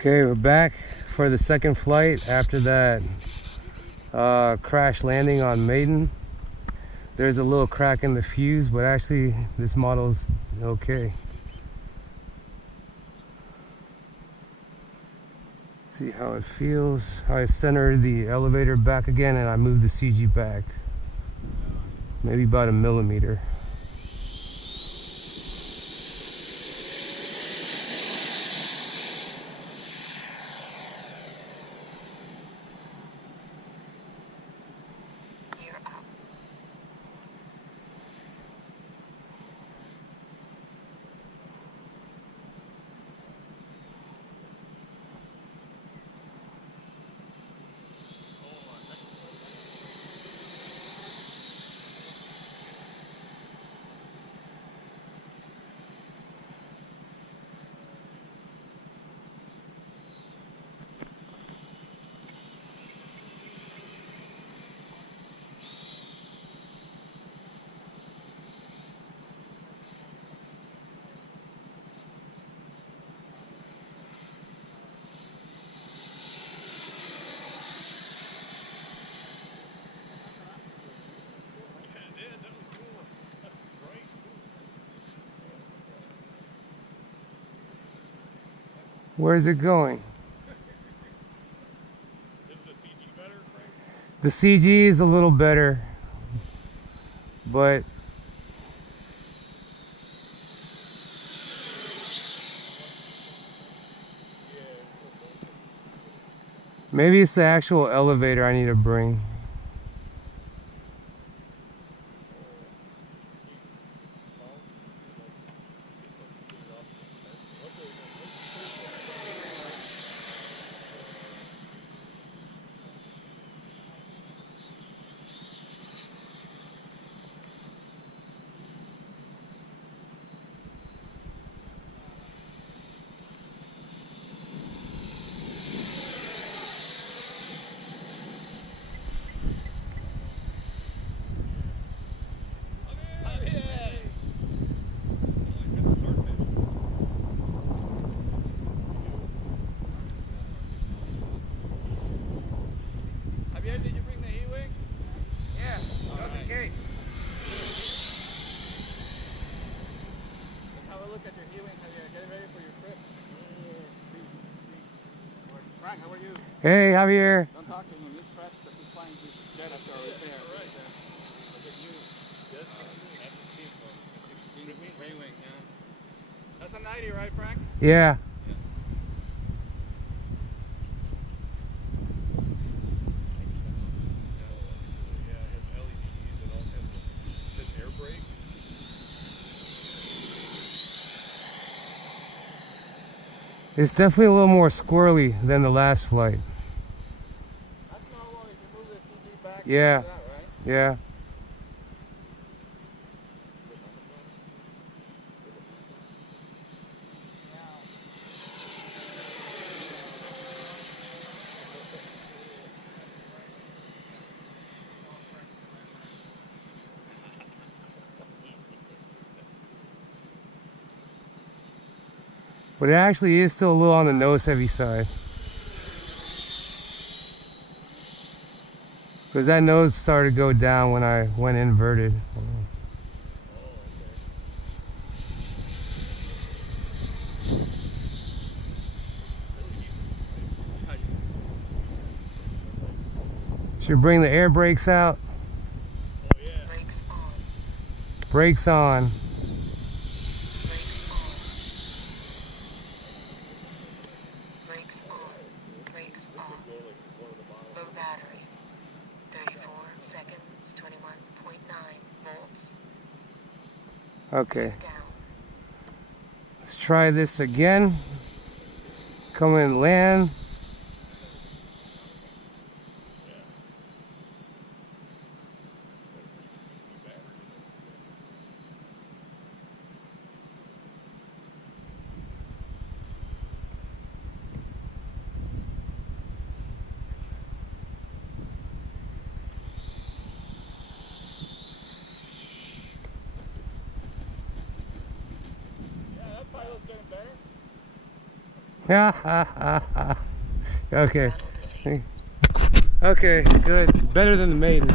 Okay, we're back for the second flight after that crash landing on Maiden. There's a little crack in the fuse, but actually this model's okay. See how it feels. I center the elevator back again and I move the CG back. Maybe about 1 millimeter. Where's it going? Is the CG better, Frank? The CG is a little better, but maybe it's the actual elevator I need to bring. Did you bring the E-Wing? Yeah, just in case. Let's have a look at your E-Wing, Javier. Get it ready for your trip. Frank, how are you? Hey, Javier. Don't talk to him. He's stressed that he's flying his jet after our repair. All right. Look at you. Just Ray-Wing, yeah. That's a 90, right, Frank? Yeah. It's definitely a little more squirrely than the last flight. That's normal if you move the CG back. Yeah. Like that, right? Yeah. But it actually is still a little on the nose heavy side. Because that nose started to go down when I went inverted. Should bring the air brakes out. Oh, yeah. Brakes on. Low battery. 34 seconds, 21.9 volts. Okay. Down. Let's try this again. Come in, land. Okay. Throttle disabled. Okay, good. Better than the Maiden.